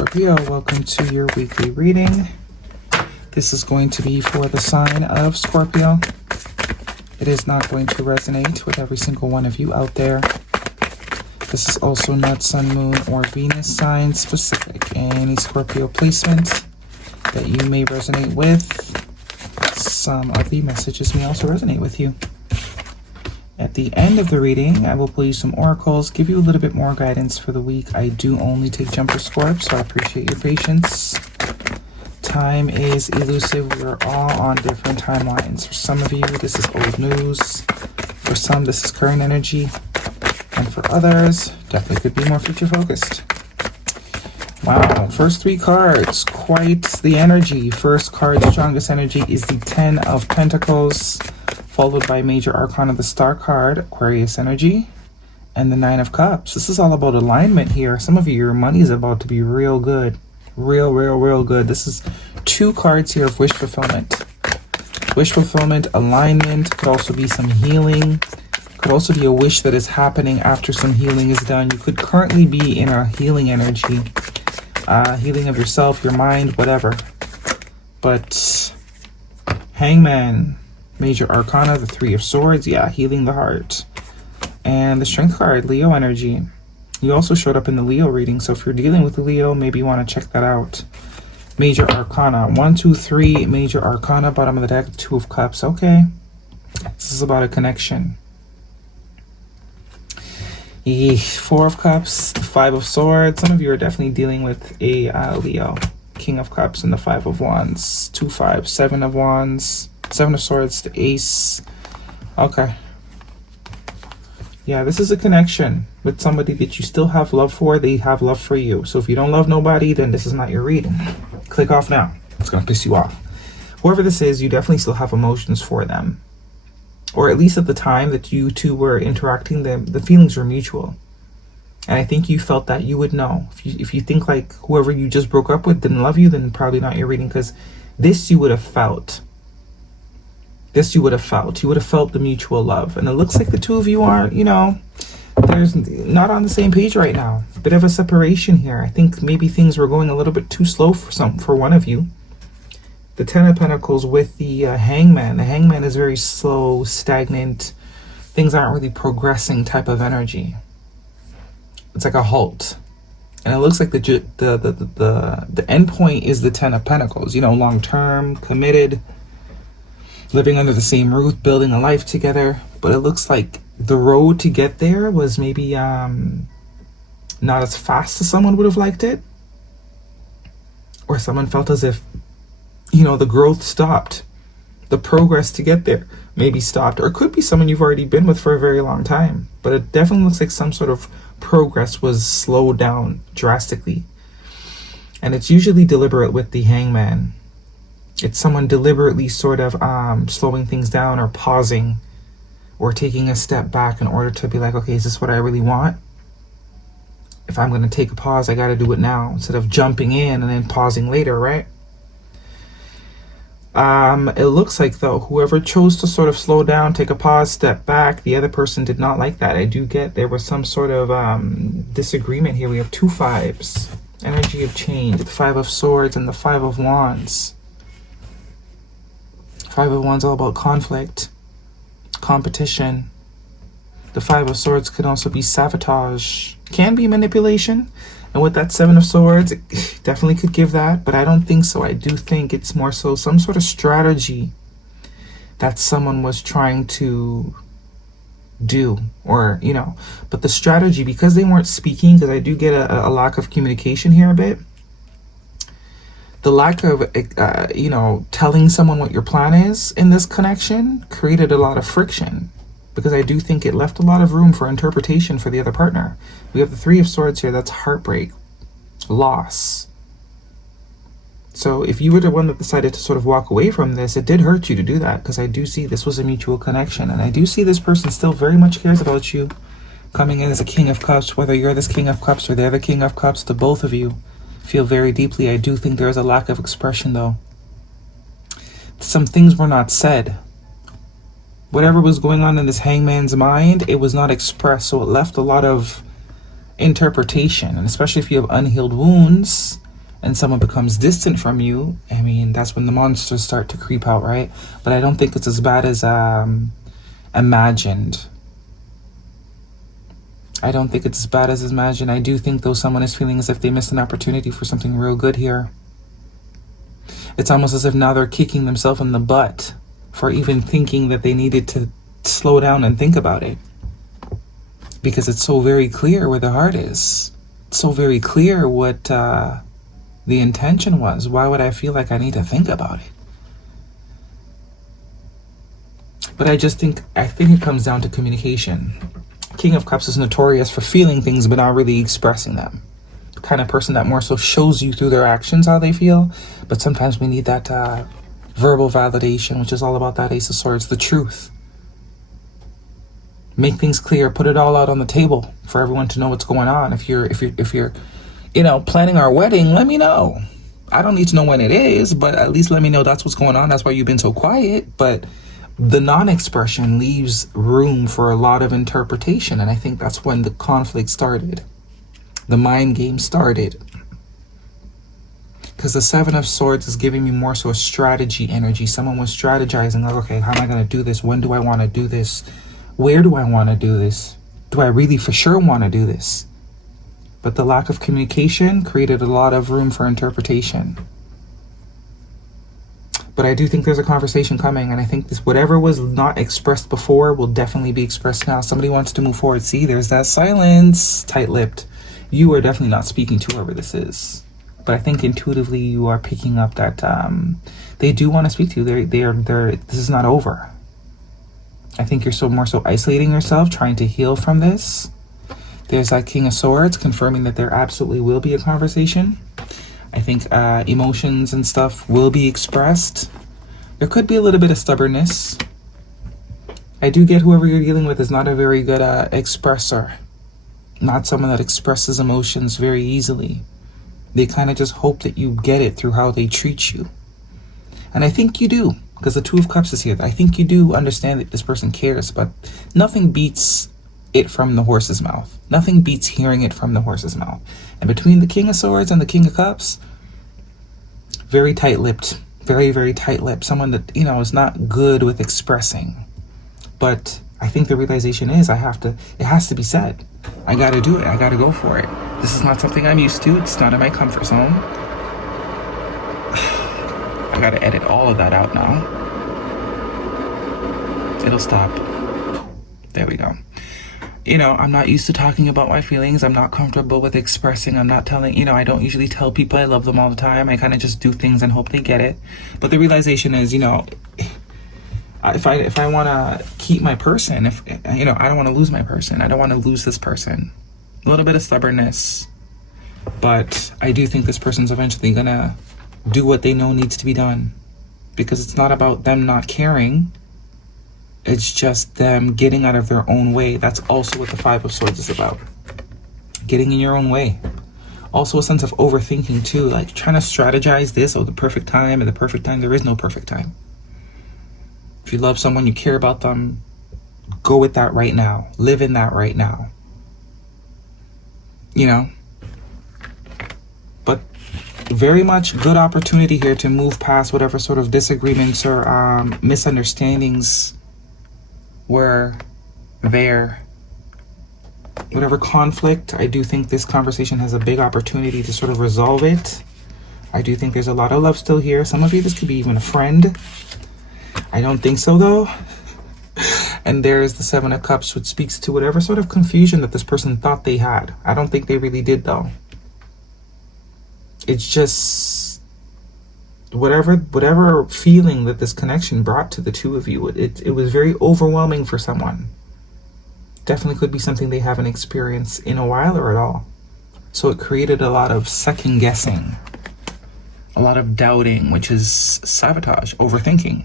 Scorpio, welcome to your weekly reading. This is going to be for the sign of Scorpio. It is not going to resonate with every single one of you out there. This is also not Sun, Moon, or Venus sign specific. Any Scorpio placement that you may resonate with, some of the messages may also resonate with you. At the end of the reading, I will pull you some oracles, give you a little bit more guidance for the week. I do only take jumper Scorp, so I appreciate your patience. Time is elusive. We are all on different timelines. For some of you, this is old news. For some, this is current energy. And for others, definitely could be more future focused. Wow, first three cards, quite the energy. First card, strongest energy, is the 10 of Pentacles, followed by major arcana, the star card, Aquarius energy, and the 9 of Cups. This is all about alignment here. Some of you, your money is about to be real good. Real good. This is two cards here of wish fulfillment. Wish fulfillment, alignment, could also be some healing. Could also be a wish that is happening after some healing is done. You could currently be in a healing energy. Healing of yourself, your mind, whatever. But Hangman, major arcana, the 3 of Swords, yeah, healing the heart. And the Strength card, Leo energy. You also showed up in the Leo reading, so if you're dealing with Leo, maybe you want to check that out. Major arcana, 1, 2, 3, major arcana, bottom of the deck, 2 of Cups. Okay, this is about a connection. 4 of Cups, 5 of Swords. Some of you are definitely dealing with a Leo. King of Cups and the 5 of Wands. 2, 5, 7 of Wands. 7 of Swords, the Ace. Okay. Yeah, this is a connection with somebody that you still have love for. They have love for you. So if you don't love nobody, then this is not your reading. Click off now. It's going to piss you off. Whoever this is, you definitely still have emotions for them. Or at least at the time that you two were interacting, the feelings were mutual. And I think you felt that you would know. If you think like whoever you just broke up with didn't love you, then probably not your reading, because this you would have felt. This you would have felt. You would have felt the mutual love. And it looks like the two of you are, there's not on the same page right now. A bit of a separation here. I think maybe things were going a little bit too slow for one of you. The 10 of Pentacles with the Hangman. The Hangman is very slow, stagnant. Things aren't really progressing type of energy. It's like a halt. And it looks like the end point is the 10 of Pentacles. Long term, committed, living under the same roof, building a life together. But it looks like the road to get there was maybe not as fast as someone would have liked it. Or someone felt as if the growth stopped. The progress to get there maybe stopped. Or it could be someone you've already been with for a very long time. But it definitely looks like some sort of progress was slowed down drastically. And it's usually deliberate with the Hangman. It's someone deliberately sort of slowing things down or pausing or taking a step back in order to be like, okay, is this what I really want? If I'm going to take a pause, I got to do it now instead of jumping in and then pausing later, right? It looks like, though, whoever chose to sort of slow down, take a pause, step back, the other person did not like that. I do get there was some sort of disagreement here. We have 2 5s. Energy of change, the 5 of Swords and the 5 of Wands. 5 of Wands all about conflict, competition. The 5 of Swords could also be sabotage. Can be manipulation. And with that 7 of Swords, it definitely could give that, but I don't think so. I do think it's more so some sort of strategy that someone was trying to do, or, but the strategy, because they weren't speaking, because I do get a lack of communication here a bit. The lack of, telling someone what your plan is in this connection created a lot of friction, because I do think it left a lot of room for interpretation for the other partner. We have the 3 of Swords here. That's heartbreak, loss. So if you were the one that decided to sort of walk away from this, it did hurt you to do that, because I do see this was a mutual connection. And I do see this person still very much cares about you, coming in as a King of Cups. Whether you're this King of Cups or they're the King of Cups, the both of you feel very deeply. I do think there's a lack of expression, though. Some things were not said. Whatever was going on in this Hangman's mind, it was not expressed, so it left a lot of interpretation. And especially if you have unhealed wounds, and someone becomes distant from you, I mean, that's when the monsters start to creep out, right? But I don't think it's as bad as imagined. I don't think it's as bad as imagined. I do think, though, someone is feeling as if they missed an opportunity for something real good here. It's almost as if now they're kicking themselves in the butt for even thinking that they needed to slow down and think about it. Because it's so very clear where the heart is. It's so very clear what the intention was. Why would I feel like I need to think about it? But I think it comes down to communication. King of Cups is notorious for feeling things but not really expressing them. The kind of person that more so shows you through their actions how they feel. But sometimes we need that verbal validation, which is all about that Ace of Swords, the truth. Make things clear, put it all out on the table for everyone to know what's going on. If you're planning our wedding, let me know. I don't need to know when it is, but at least let me know that's what's going on. That's why you've been so quiet. But the non-expression leaves room for a lot of interpretation, and I think that's when the conflict started. The mind game started. Because the Seven of Swords is giving me more so a strategy energy. Someone was strategizing, like, okay, how am I going to do this? When do I want to do this? Where do I want to do this? Do I really for sure want to do this? But the lack of communication created a lot of room for interpretation. But I do think there's a conversation coming, and I think this, whatever was not expressed before, will definitely be expressed now. Somebody wants to move forward. See, there's that silence, tight-lipped. You are definitely not speaking to whoever this is. But I think intuitively you are picking up that they do want to speak to you. They're. This is not over. I think you're more so isolating yourself, trying to heal from this. There's that King of Swords confirming that there absolutely will be a conversation. I think emotions and stuff will be expressed. There could be a little bit of stubbornness. I do get whoever you're dealing with is not a very good expresser. Not someone that expresses emotions very easily. They kind of just hope that you get it through how they treat you. And I think you do, because the Two of Cups is here. I think you do understand that this person cares, but nothing beats it from the horse's mouth. Nothing beats hearing it from the horse's mouth. And between the King of Swords and the King of Cups, very tight-lipped, very, very tight-lipped. Someone that, is not good with expressing. But I think the realization is it has to be said. I got to do it. I got to go for it. This is not something I'm used to. It's not in my comfort zone. I got to edit all of that out now. It'll stop. There we go. I'm not used to talking about my feelings. I'm not comfortable with expressing. I'm not telling, I don't usually tell people I love them all the time. I kind of just do things and hope they get it. But the realization is, if I want to keep my person, I don't want to lose my person. I don't want to lose this person. A little bit of stubbornness. But I do think this person's eventually going to do what they know needs to be done. Because it's not about them not caring. It's just them getting out of their own way. That's also what the Five of Swords is about. Getting in your own way. Also a sense of overthinking too. Like trying to strategize this, the perfect time and the perfect time. There is no perfect time. If you love someone, you care about them, go with that right now. Live in that right now. But very much good opportunity here to move past whatever sort of disagreements or misunderstandings were there. Whatever conflict, I do think this conversation has a big opportunity to sort of resolve it. I do think there's a lot of love still here. Some of you, this could be even a friend. I don't think so, though. And there's the Seven of Cups, which speaks to whatever sort of confusion that this person thought they had. I don't think they really did, though. It's just whatever feeling that this connection brought to the two of you, it was very overwhelming for someone. Definitely could be something they haven't experienced in a while or at all. So it created a lot of second guessing, a lot of doubting, which is sabotage, overthinking.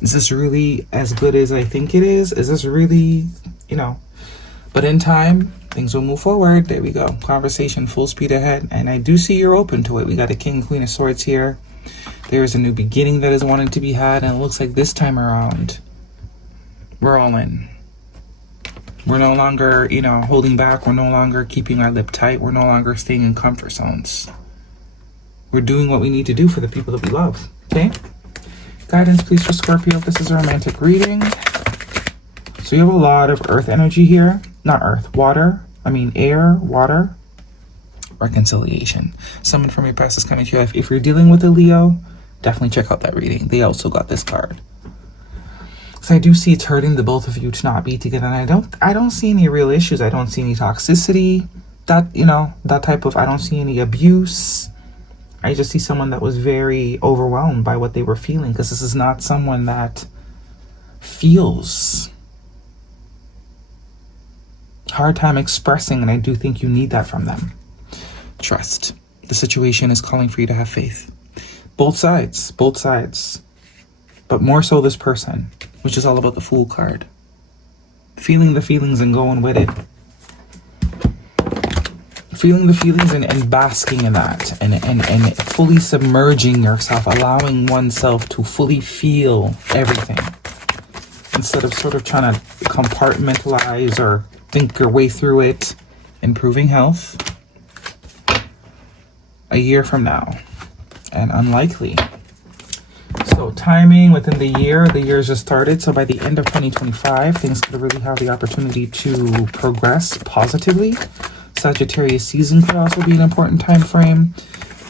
Is this really as good as I think it is? Is this really, But in time, things will move forward. There we go. Conversation full speed ahead. And I do see you're open to it. We got a King and Queen of Swords here. There is a new beginning that is wanting to be had. And it looks like this time around, we're all in. We're no longer, holding back. We're no longer keeping our lip tight. We're no longer staying in comfort zones. We're doing what we need to do for the people that we love. Okay? Guidance, please, for Scorpio. This is a romantic reading. So you have a lot of earth energy here. Not earth, water. I mean air, water. Reconciliation. Someone from your past is coming to your life. If you're dealing with a Leo, definitely check out that reading. They also got this card. So I do see it's hurting the both of you to not be together. And I don't see any real issues. I don't see any toxicity. That, you know, that type of, I don't see any abuse. I just see someone that was very overwhelmed by what they were feeling, because this is not someone that feels. Hard time expressing, and I do think you need that from them. Trust. The situation is calling for you to have faith. Both sides. But more so this person, which is all about the Fool card. Feeling the feelings and going with it. Feeling the feelings and basking in that, and fully submerging yourself, allowing oneself to fully feel everything, instead of sort of trying to compartmentalize or think your way through it. Improving health a year from now, and unlikely. So timing within the year's just started, so by the end of 2025 things could really have the opportunity to progress positively. Sagittarius season could also be an important time frame.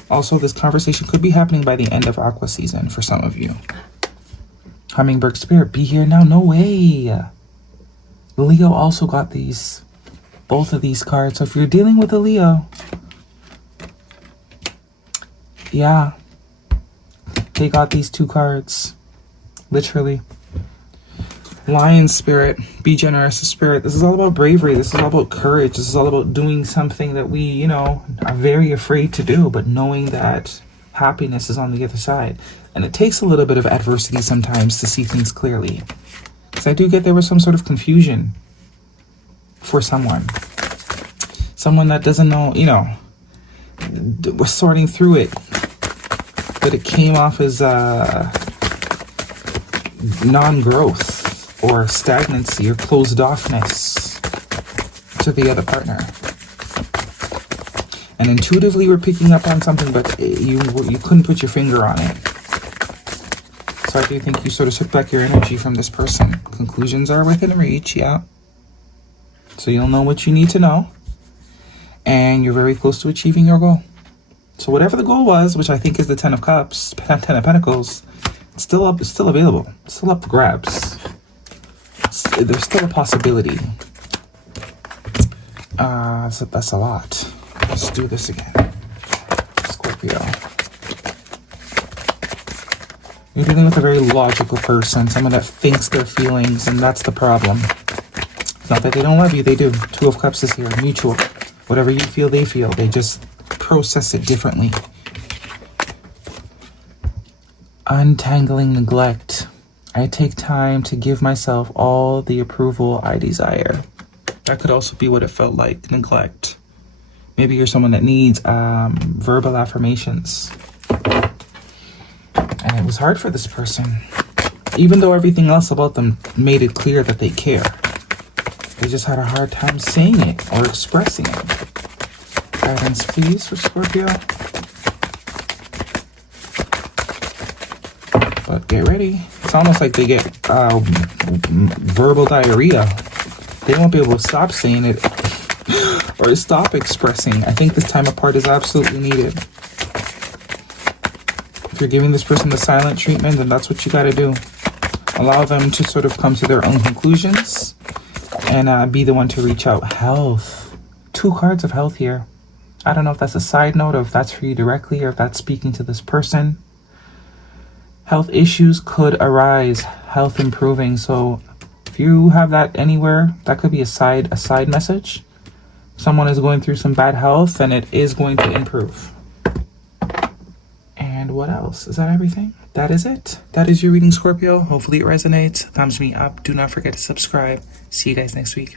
Also, this conversation could be happening by the end of Aqua season for some of you. Hummingbird spirit, be here now. No way. Leo also got both of these cards. So if you're dealing with a Leo, yeah, they got these two cards. Literally. Lion spirit, be generous spirit. This is all about bravery. This is all about courage. This is all about doing something that we, you know, are very afraid to do, but knowing that happiness is on the other side. And it takes a little bit of adversity sometimes to see things clearly. Because I do get there was some sort of confusion for someone. Someone that doesn't know, you know, we're sorting through it. But it came off as non-growth, or stagnancy, or closed offness to the other partner. And intuitively we're picking up on something, but you couldn't put your finger on it. So I do think you sort of took back your energy from this person. Conclusions are within reach, yeah. So you'll know what you need to know. And you're very close to achieving your goal. So whatever the goal was, which I think is the Ten of Cups, Ten of Pentacles, it's still available. It's still up for grabs. There's still a possibility. So that's a lot. Let's do this again. Scorpio. You're dealing with a very logical person, someone that thinks their feelings, and that's the problem. It's not that they don't love you, they do. Two of Cups is here, mutual. Whatever you feel, they feel. They just process it differently. Untangling neglect. I take time to give myself all the approval I desire. That could also be what it felt like, neglect. Maybe you're someone that needs verbal affirmations. And it was hard for this person. Even though everything else about them made it clear that they care. They just had a hard time saying it or expressing it. Guidance, please, for Scorpio. But get ready. It's almost like they get verbal diarrhea. They won't be able to stop saying it or stop expressing. I think this time apart is absolutely needed. If you're giving this person the silent treatment, then that's what you got to do. Allow them to sort of come to their own conclusions and be the one to reach out. Health. 2 cards of health here. I don't know if that's a side note or if that's for you directly or if that's speaking to this person. Health issues could arise, health improving. So if you have that anywhere, that could be a side message. Someone is going through some bad health and it is going to improve. And what else? Is that everything? That is it. That is your reading, Scorpio. Hopefully it resonates. Thumbs me up. Do not forget to subscribe. See you guys next week.